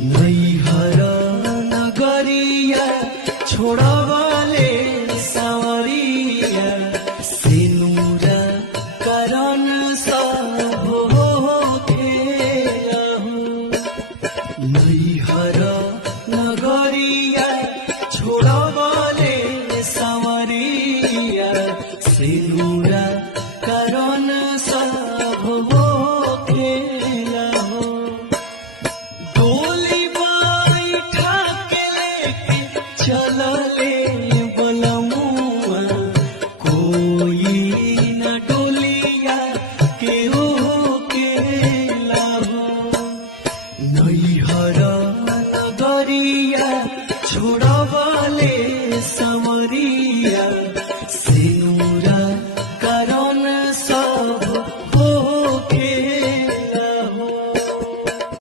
नैहर नगरिया छोड़वाले सावरिया सिनुरा करन सब होखेला हो। नैहर नगरिया छोड़वाले सावरिया सिनुरा करन सब होखेला हो। डोली बैठा के लेके चलले बलमुआ कोई न डोलिया के हो के लाहो। नई